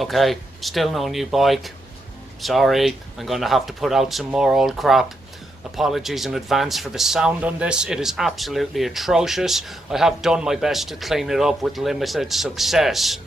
Okay, still no new bike. Sorry, I'm going to have to put out some more old crap. Apologies in advance for the sound on this. It is absolutely atrocious. I have done my best to clean it up with limited success.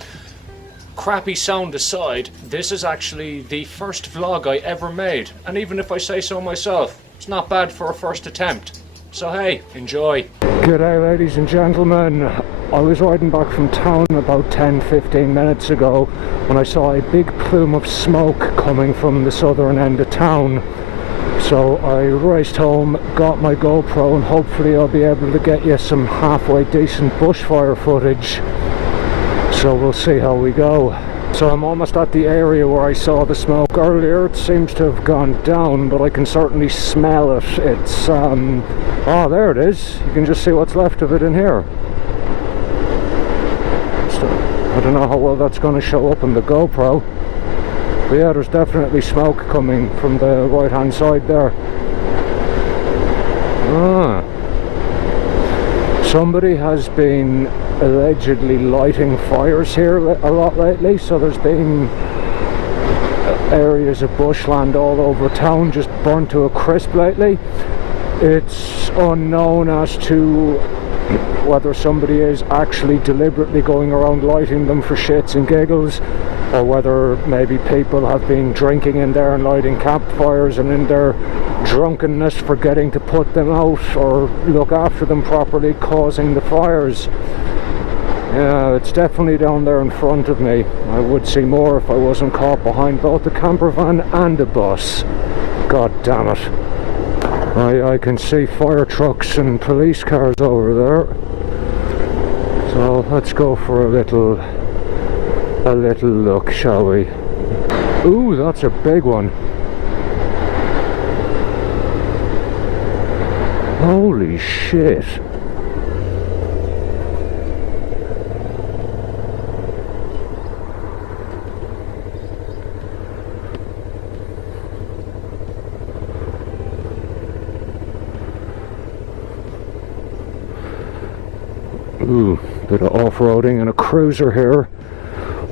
Crappy sound aside, this is actually the first vlog I ever made, and even if I say so myself, it's not bad for a first attempt. So hey, enjoy. G'day ladies and gentlemen. I was riding back from town about 10-15 minutes ago when I saw a big plume of smoke coming from the southern end of town. So I raced home, got my GoPro, and hopefully I'll be able to get you some halfway decent bushfire footage. So we'll see how we go. So I'm almost at the area where I saw the smoke earlier. It seems to have gone down, but I can certainly smell it. It's oh, there it is. You can just see what's left of it in here. So, I don't know how well that's going to show up on the GoPro, but yeah, there's definitely smoke coming from the right hand side there. Somebody has been allegedly lighting fires here a lot lately, so there's been areas of bushland all over town just burnt to a crisp lately. It's unknown as to whether somebody is actually deliberately going around lighting them for shits and giggles, or whether maybe people have been drinking in there and lighting campfires and in their drunkenness forgetting to put them out or look after them properly, causing the fires. Yeah, it's definitely down there in front of me. I would see more if I wasn't caught behind both the camper van and the bus. God damn it. I can see fire trucks and police cars over there. So let's go for a little look, shall we? Ooh, that's a big one. Holy shit. Ooh, bit of off-roading and a cruiser here.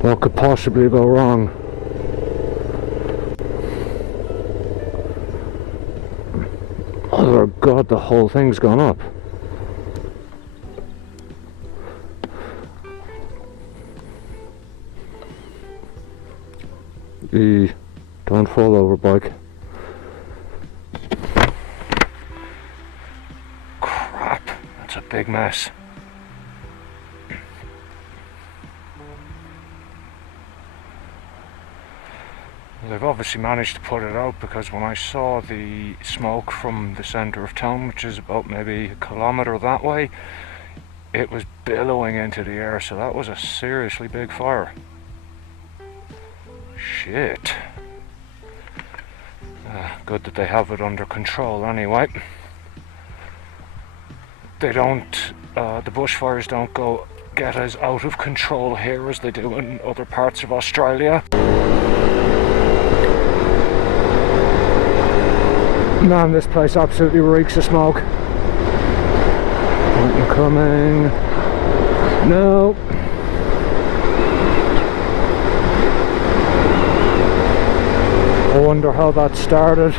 What could possibly go wrong? Oh god, the whole thing's gone up. Don't fall over, bike. Crap, that's a big mess. They've obviously managed to put it out, because when I saw the smoke from the centre of town, which is about maybe a kilometre that way, it was billowing into the air, so that was a seriously big fire. Shit. Good that they have it under control anyway. They don't, the bushfires don't get as out of control here as they do in other parts of Australia. Man, this place absolutely reeks of smoke. I'm coming. No. I wonder how that started.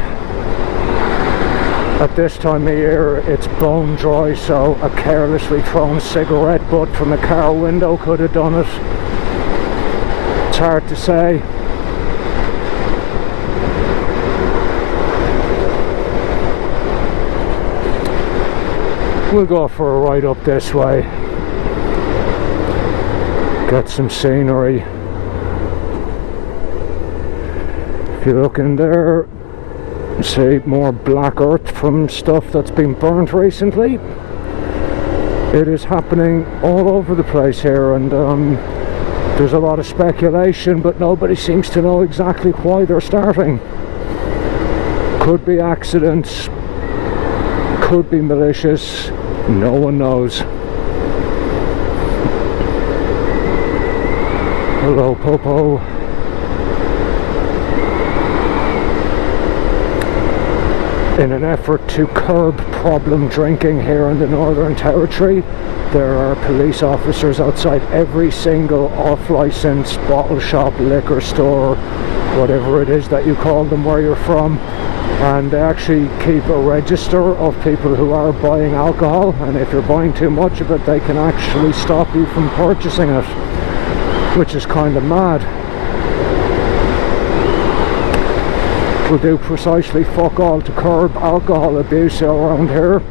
At this time of year it's bone dry, so a carelessly thrown cigarette butt from a car window could have done it. It's hard to say. We'll go for a ride up this way, get some scenery. If you look in there, see more black earth from stuff that's been burnt recently. It is happening all over the place here, and there's a lot of speculation, but nobody seems to know exactly why they're starting. Could be accidents, could be malicious. No one knows. Hello, Popo. In an effort to curb problem drinking here in the Northern Territory, there are police officers outside every single off-licensed bottle shop, liquor store, whatever it is that you call them where you're from, and they actually keep a register of people who are buying alcohol, and if you're buying too much of it they can actually stop you from purchasing it, which is kind of mad. Will do precisely fuck all to curb alcohol abuse around here.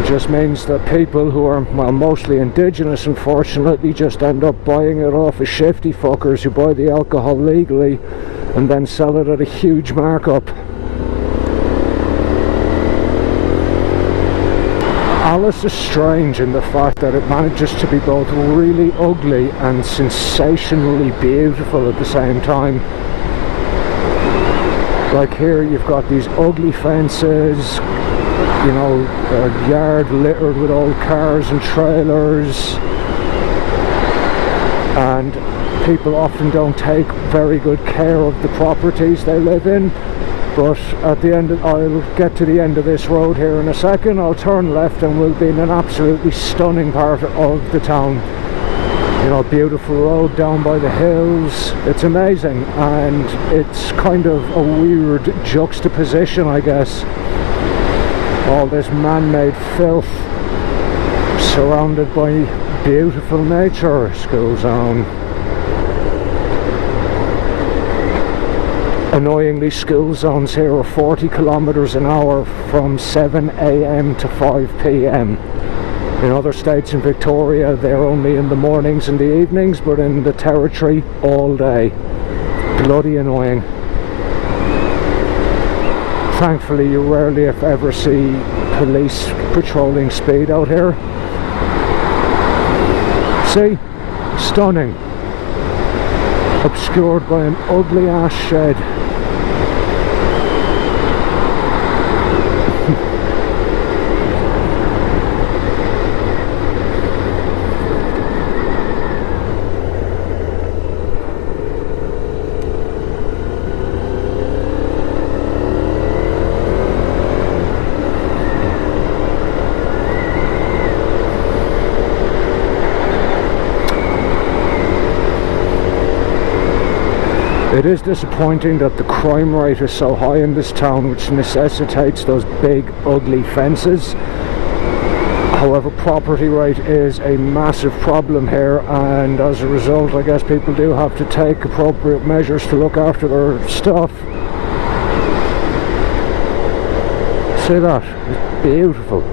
It just means that people who are, well, mostly indigenous, unfortunately, just end up buying it off of shifty fuckers who buy the alcohol legally and then sell it at a huge markup. Alice is strange in the fact that it manages to be both really ugly and sensationally beautiful at the same time. Like here you've got these ugly fences, you know, a yard littered with old cars and trailers, and people often don't take very good care of the properties they live in. But at the end I'll get to the end of this road here in a second. I'll turn left and we'll be in an absolutely stunning part of the town. You know, beautiful road down by the hills. It's amazing, and it's kind of a weird juxtaposition, I guess. All this man-made filth surrounded by beautiful nature. School zone. Annoyingly, school zones here are 40 kilometers an hour from 7 AM to 5 PM. In other states in Victoria they're only in the mornings and the evenings, but in the territory all day. Bloody annoying. Thankfully you rarely if ever see police patrolling speed out here. See? Stunning. Obscured by an ugly ass shed. It is disappointing that the crime rate is so high in this town, which necessitates those big ugly fences. However, property rate is a massive problem here, and as a result I guess people do have to take appropriate measures to look after their stuff. See that? It's beautiful.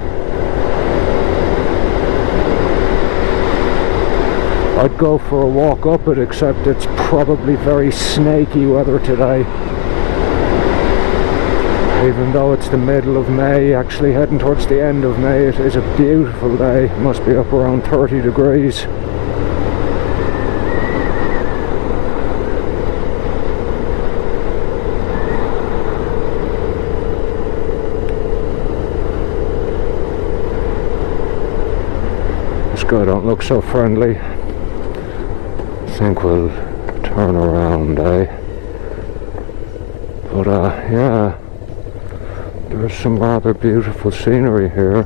I'd go for a walk up it, except it's probably very snaky weather today. Even though it's the middle of May, actually heading towards the end of May, it is a beautiful day. It must be up around 30 degrees. This guy don't look so friendly. I think we'll turn around, eh? But yeah, there's some rather beautiful scenery here.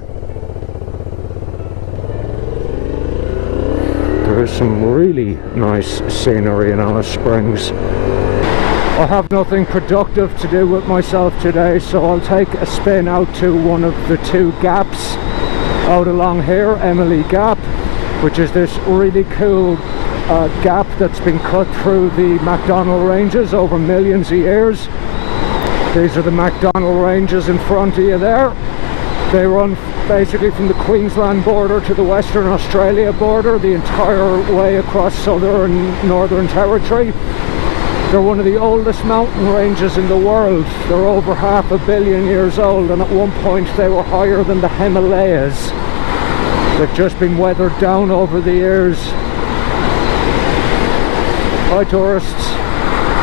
There is some really nice scenery in Alice Springs. I have nothing productive to do with myself today, so I'll take a spin out to one of the two gaps out along here, Emily Gap, which is this really cool gap that's been cut through the MacDonnell Ranges over millions of years. These are the MacDonnell Ranges in front of you there. They run basically from the Queensland border to the Western Australia border, the entire way across Southern Northern Territory. They're one of the oldest mountain ranges in the world. They're over 500 million years old, and at one point they were higher than the Himalayas. They've just been weathered down over the years. Hi tourists.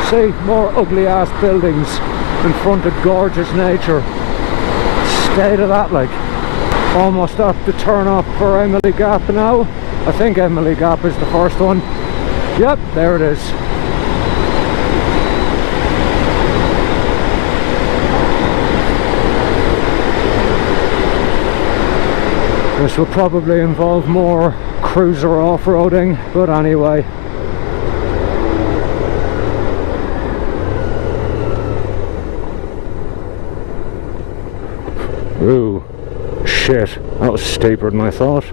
See, more ugly ass buildings in front of gorgeous nature. State of that, like. Almost at the turn off for Emily Gap now. I think Emily Gap is the first one. Yep, there it is. This will probably involve more cruiser off-roading, but anyway. Ooh, shit, that was steeper than I thought.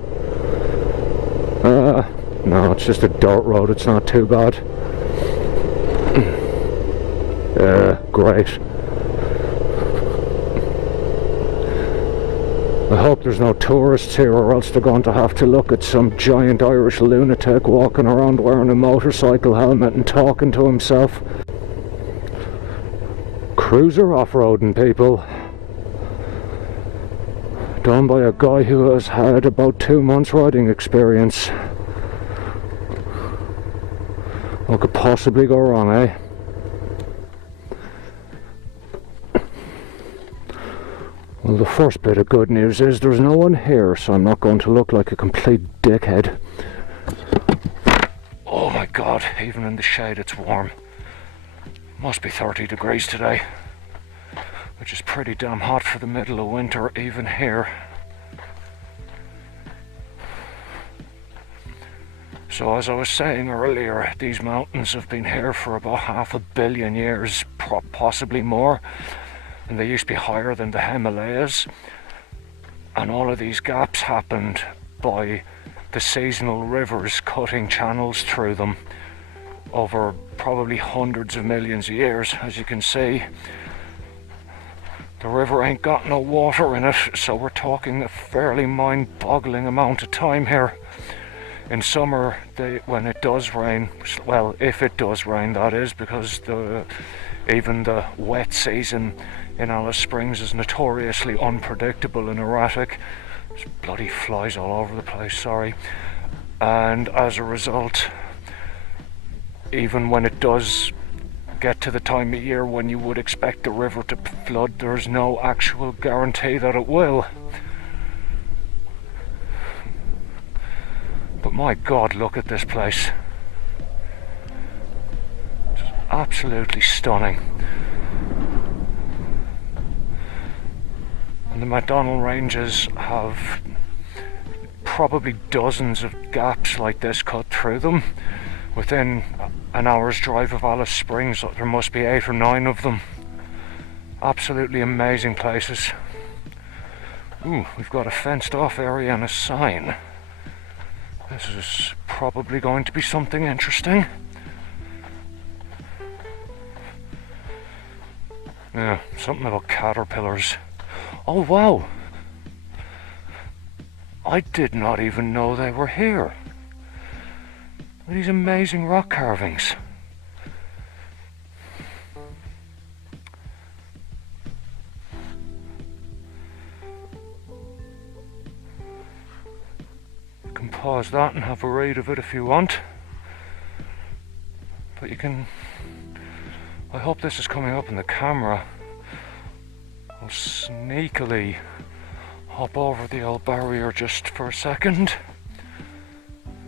No, it's just a dirt road, it's not too bad. Great. I hope there's no tourists here, or else they're going to have to look at some giant Irish lunatic walking around wearing a motorcycle helmet and talking to himself. Cruiser off-roading, people. Done by a guy who has had about 2 months riding experience. What could possibly go wrong, eh? Well, the first bit of good news is there's no one here, so I'm not going to look like a complete dickhead. Oh my god, even in the shade it's warm. Must be 30 degrees today, which is pretty damn hot for the middle of winter, even here. So as I was saying earlier, these mountains have been here for about 500 million years, possibly more. And they used to be higher than the Himalayas, and all of these gaps happened by the seasonal rivers cutting channels through them over probably hundreds of millions of years. As you can see, the river ain't got no water in it, so we're talking a fairly mind-boggling amount of time here. In summer, when it does rain, well, if it does rain, that is, because even the wet season in Alice Springs is notoriously unpredictable and erratic. There's bloody flies all over the place, sorry. And as a result, even when it does get to the time of year when you would expect the river to flood, there's no actual guarantee that it will. But my God, look at this place. It's absolutely stunning. And the MacDonnell Ranges have probably dozens of gaps like this cut through them. Within an hour's drive of Alice Springs, there must be 8 or 9 of them. Absolutely amazing places. Ooh, we've got a fenced off area and a sign. This is probably going to be something interesting. Yeah, something about caterpillars. Oh wow! I did not even know they were here. These amazing rock carvings. You can pause that and have a read of it if you want. But you can... I hope this is coming up in the camera. I'll sneakily hop over the old barrier just for a second.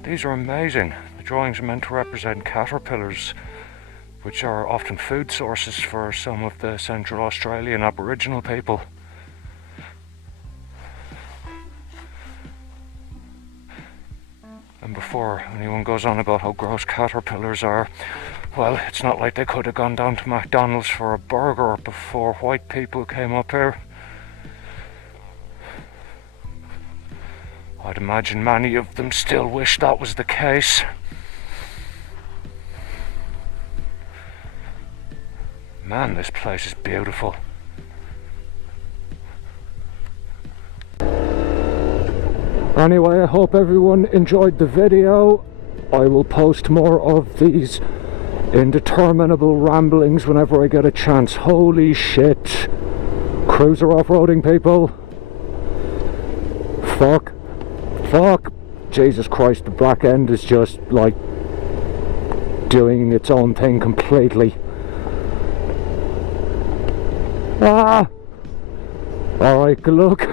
These are amazing. The drawings are meant to represent caterpillars, which are often food sources for some of the Central Australian Aboriginal people. And before anyone goes on about how gross caterpillars are, well, it's not like they could have gone down to McDonald's for a burger before white people came up here. I'd imagine many of them still wish that was the case. Man, this place is beautiful. Anyway, I hope everyone enjoyed the video. I will post more of these indeterminable ramblings whenever I get a chance. Holy shit. Cruiser off-roading, people. Fuck. Jesus Christ, the back end is just like doing its own thing completely. Alright, good luck.